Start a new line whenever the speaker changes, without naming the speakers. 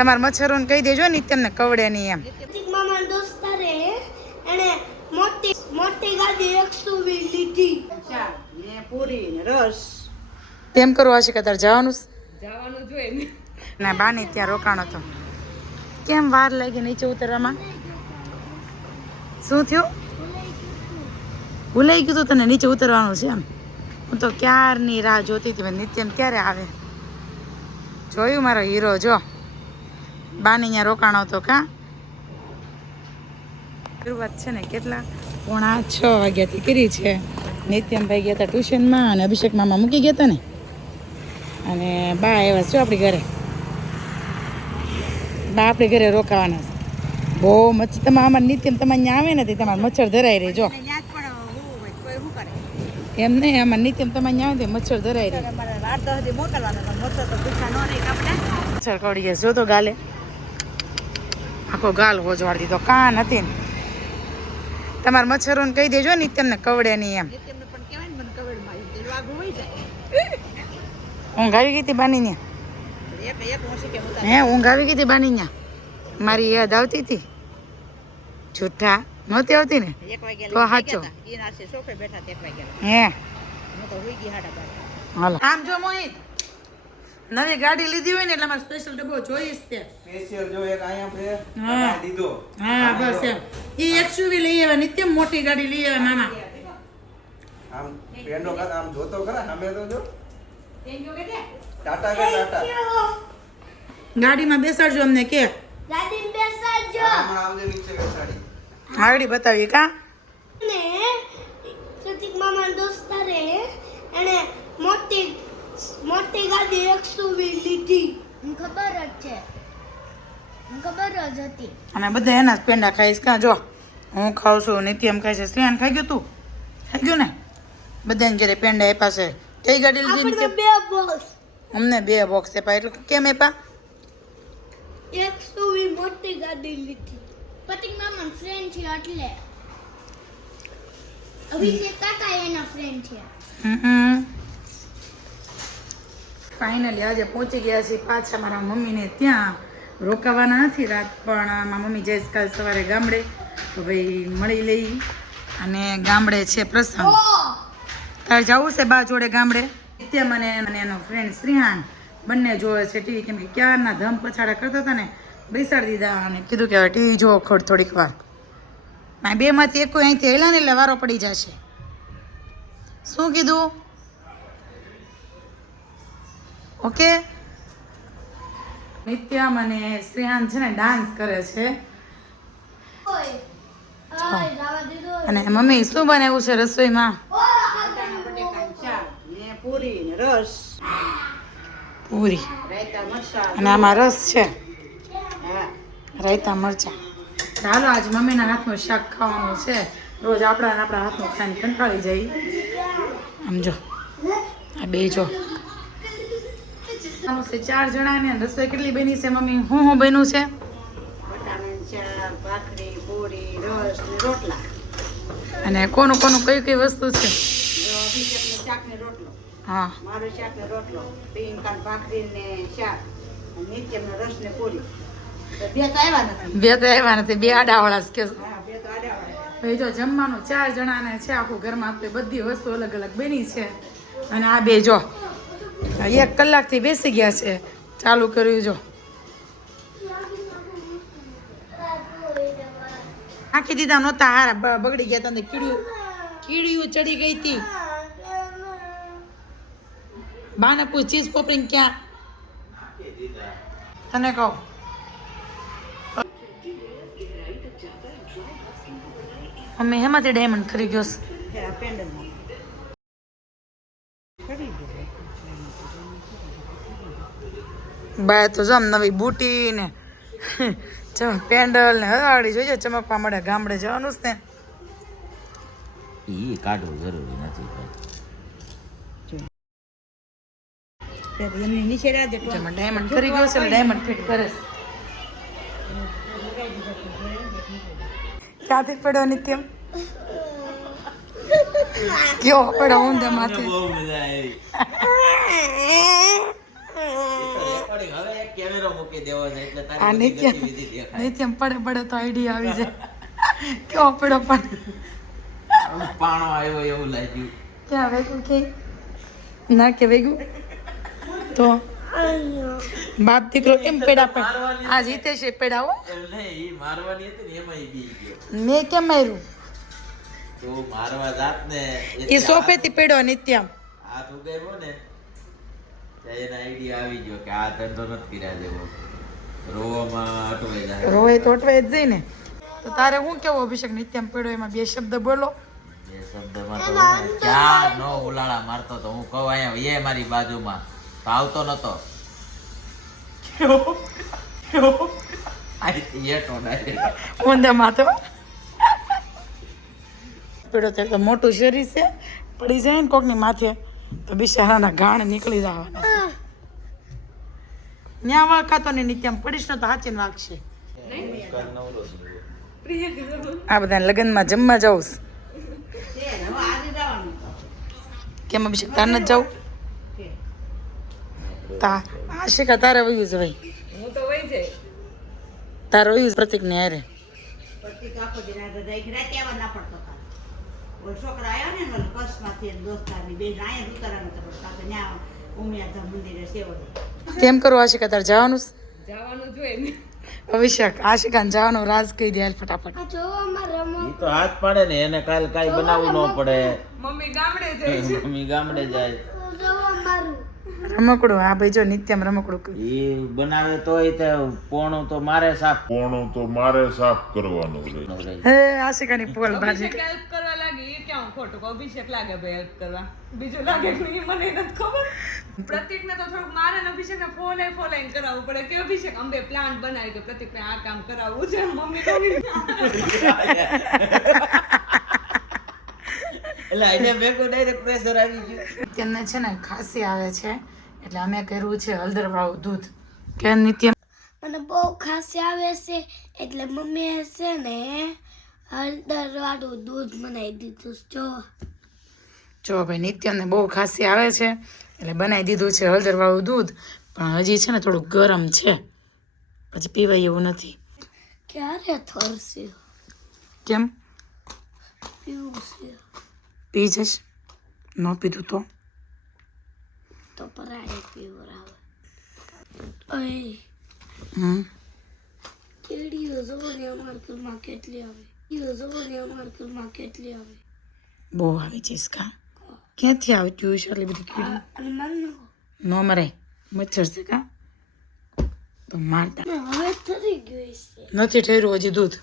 તમારા મચ્છરોને કહી દેજો ને તમને કવડે નહીં એમ.
મામા દોસ્તારે એને મોટી મોટી ગાડી એકસો વી લીધી.
ને પૂરી ને રસ.
તેમ કરો હશે કતાર જવાનું?
જવાનું જોઈએ ને.
ના બાની ત્યાં રોકાણો તો કેમ વાર લાગી નીચે ઉતરવામાં? શું થયું? ભૂલાઈ ગયું તું તને નીચે ઉતરવાનું છે એમ. હું તો ક્યારની રાહ જોતી હતી નિત્યમ ક્યારે આવે? જોયું મારો હીરો જો. બાની અહીંયા રોકાણો તો કા? શરૂઆત છે ને કેટલા? પોણા છ વાગ્યાથી કરી છે. નિત્યમભાઈ ગયા હતા ટ્યુશનમાં અને અભિષેક મામા મૂકી ગયા હતા ને. અને બા આવ્યા છો આપણી ઘરે. બા આપણે ઘરે રોકાવાના છે. બહુ મચ્છર તમે અમારે નિત્યમ તમારે અહીંયા આવે નથી તમારે મચ્છર ધરાઈ રહી જો એમ નહીં અમારે નિત્યમ તમે અહીંયા આવે મચ્છર ધરાઈ રહી. મચ્છર કડી ગયા જો તો ગાલે. આખો ગાલ હોજવાડી દીધો. કાન હતી ને. તમારા મચ્છરોને કહી દેજો ને તમને કવડે નહીં એમ.
ને
ઊંઘ આવી ગઈ હતી બાની
એક હું
ઊંઘ આવી ગઈ હતી બાની મારી યાદ આવતી હતી? જૂઠા નહોતી આવતી ને? તો
વાગ્યા
હે.
હું તો હોઈ ગઈ હાડા બાર.
હાલો. આમ જો મોહિત નવી ગાડી લીધી હોય ને એટલે અમારે સ્પેશિયલ ડબ્બો જોઈશ તે.
સ્પેશિયલ જો એક અહીંયા આપણે
હા.
દીધો.
હા બસ એમ. એ એક્સયુવી લઈ આવે નિત્યમ મોટી ગાડી લઈ આવે મામા.
આમ પેન્ડો કા આમ જોતો ખરા સામે તો જો. ટાટા કે ટાટા?
ગાડીમાં બેસાડજો અમને કે.
ગાડી બેસાડજો.
હમણાં આવજે નીચે બેસાડી.
ગાડી બતાવી કા?
ને કાર્તિક મામા દોસ્તારે એને મોટી મોટી ગાડી એકસો વી લીધી. ખબર જ છે. ખબર જ હતી.
અમે બધા એના જ પેંડા ખાઈશ કાં જો હું ખાઉં છું નિત્યમ ખાઈ છે. શ્રેયાન ખાઈ ગયું તું? ખાઈ ગયું ને? બધાને ઘેરે પેંડા આપ્યા છે. કઈ ગાડી લીધી
બે બોક્સ
અમને બે બોક્સ આપ્યા. એટલે કેમ આપ્યા?
એકસો સુવી મોટી ગાડી લીધી. પતિક મામા ફ્રેન્ડ છે એટલે. અભિષેક કાકા એના ફ્રેન્ડ છે.
ફાઇનલી આજે પહોંચી ગયા છીએ પાછા મારા મમ્મીને ત્યાં. રોકાવાના નથી રાત, પણ મારા મમ્મી જઈશ કાલ સવારે ગામડે. તો ભાઈ મળી લઈ. અને ગામડે છે પ્રસંગ તારે જવું છે બા જોડે ગામડે? ત્યાં મને અને એનો ફ્રેન્ડ શ્રીહાન બંને જોવે છે ટીવી. કેમ કે ક્યારના ધમ પછાડા કરતા હતા ને, બેસાડી દીધા અને કીધું કે હવે ટીવી જોવો ખોડ થોડીક વાર. ના બેમાંથી એક અહીંથી હેલા ને એટલે વારો પડી જશે. શું કીધું? ઓકે? નિત્યમ અને શ્રેયાન છે ને ડાન્સ કરે છે. અને મમ્મી શું બનાવ્યું છે રસોઈમાં?
પૂરી. રસ
પૂરી અને આમાં રસ છે? રાયતા મરચા. ચાલો આજ મમ્મીના હાથનું શાક ખાવાનું છે. રોજ આપણા આપણા હાથનું ખાઈને કંટાળી જાય આમ જો આ બે જો. આનું છે ચાર જણાને રસોઈ કેટલી બની છે મમ્મી? હું હું બન્યું છે?
બટાણાની ચા ભાખરી પૂરી રસ રોટલા.
અને કોનું કોનું કઈ કઈ વસ્તુ છે?
ને
હા.
મારું શાક ને રોટલો. ભાખરી ને શાક. રસ ને પૂરી. બે તો આવ્યા નથી.
બે તો નથી બે આડાવાળા જ કે ભાઈ જો જમવાનું ચાર જણાને છે આખું ઘરમાં આપણે બધી વસ્તુ અલગ અલગ બની છે. અને આ બે જો એક કલાકથી બેસી ગયા છે. ચાલુ કર્યું જો. નાખી દીધા નહોતા હારા બગડી ગયા તને કીડ્યું કીડિયું ચડી ગઈ હતી બાને પૂછ ચીઝ પોપડી ક્યાં? તને કહો. અમે હેમાંથી ડાયમંડ ખરીદ્યો છે
છે આ પેન્ડલમાં
બાય તો જમ નવી બુટી ને ચમ પેન્ડલ ને હરાડી જોઈએ ચમકવા મળે ગામડે જવાનું છે ને.
ઈ કાઢવું જરૂરી નથી ભાઈ.
એમની નીચે રહ્યા જેટલો
ડાયમંડ કરી ગયો છે ડાયમંડ ફિટ કરે ક્યાંથી પડ્યો નિત્યમ? કેવો પડ્યો ઊંધે માથે?
બહુ મજા આવી. કેમેરો મૂકી દેવો છે એટલે તારી
નિત્ય નિત્યમ પડે પડે તો આઈડિયા આવી જાય. કે પડો પણ.
પાણો આવ્યો એવું લાગ્યું.
ક્યાં વેગું કે? ના કે વેગું? તો? બાપ દીકરો કેમ પેડા પણ આ જીતે છે પેડા હો.
મારવાની હતી ને એમાં ઈ બી ગયો.
મેં કેમ માર્યું?
તો મારવા જાત ને
એ સોફેથી પેડો નિત્યમ.
આ તું ગયો ને એને આઈડિયા આવી ગયો કે આ ધંધો નથી કર્યા જેવો. રોવામાં અટવાઈ જાય.
તો અટવાય જ જઈને તો તારે હું કેવું અભિષેક નિત્યમ પડ્યો એમાં બે શબ્દ બોલો.
એ શબ્દમાં તો ક્યાં નો ઉલાળા મારતો તો હું કહું અહીંયા એ મારી બાજુમાં. તો આવતો નતો. અહીંથી એટો direct.
ઊંધે માથે પેડો તો મોટું શરીર છે. પડી જાય ને કોકની માથે. તો બિચારાના ગાણ નીકળી જવાના છે. ન્યા વાળખાતો ને નિત્યમ પડીશ તો હાચીને વાગશે. આ બધા લગ્નમાં જમવા
જવાનું
કેમ અભિષેક, તાર નથી જવું તા આશિકા તારે વયું છે ભાઈ.
હું તો વહી
તારે વયું પ્રતિક ને હારે.
પ્રતિક આખો દિન રાતે આવવા ના પડતો છોકરા આવ્યા ને મને કચ્છમાંથી દોસ્તારની બે અહીંયા જ તો સાથે ત્યાં ઉમિયાધામ મંદિરે સેવો
કેમ કરો આશિકા તાર જવાનું?
જવાનું જોઈએ ને.
અભિષેક આશિકા જવાનો રાજ કહી દે ફટાફટ.
આ જો અમારા રમો
ઈ તો હાથ પાડે ને એને કાલ કાંઈ બનાવવું ન પડે.
મમ્મી ગામડે જાય
મમ્મી ગામડે જાય.
જો અમારું.
રમકડું આ ભાઈ જો નિત્યમ રમકડું.
એ બનાવે તોય તે પોણું તો મારે સાફ
પોણું તો મારે સાફ કરવાનું રહે.
હે આશિકાની પોલ
ભાજી. હેલ્પ કરવા લાગી એ ક્યાં ખોટું અભિષેક લાગે ભાઈ હેલ્પ કરવા. બીજું લાગે કે મને નથી ખબર. પ્રતિકને તો થોડુંક મારે ને અભિષેકને ફોલે ફોલે કરાવવું પડે. કે અભિષેક અંબે પ્લાન બનાવી કે પ્રતિકને આ કામ કરાવવું છે. મમ્મી
એટલે એને ભેગું ડાયરેક્ટ પ્રેશર આવી ગયું.
નિત્યમને છે ને ખાંસી આવે છે. એટલે અમે કર્યું છે હળદર વાળું દૂધ. કે નિત્ય
મને બહુ ખાંસી આવે છે એટલે મમ્મીએ છે ને હળદર વાળું દૂધ બનાવી દીધું જો.
જો ભાઈ નિત્યમને બહુ ખાંસી આવે છે એટલે બનાવી દીધું છે હળદર વાળું દૂધ. પણ હજી છે ને થોડું ગરમ છે. પછી પીવાય એવું નથી.
ક્યારે થરશે?
કેમ?
પીવું છે.
પી જશ ન પીધું તો
તો પરાણે પીવરાવે ઓય
હમ
કેડીઓ જોવાની અમારા ઘરમાં કેટલી આવે કેડીઓ જોવાની અમારા ઘરમાં કેટલી આવે
બહુ આવી જઈશ કા ક્યાંથી આવે છે એટલી બધી કીડી
અને મન
ન મરાય મચ્છર છે કા તો મારતા
હવે થરી ગયું છે
નથી ઠેર્યું હજી દૂધ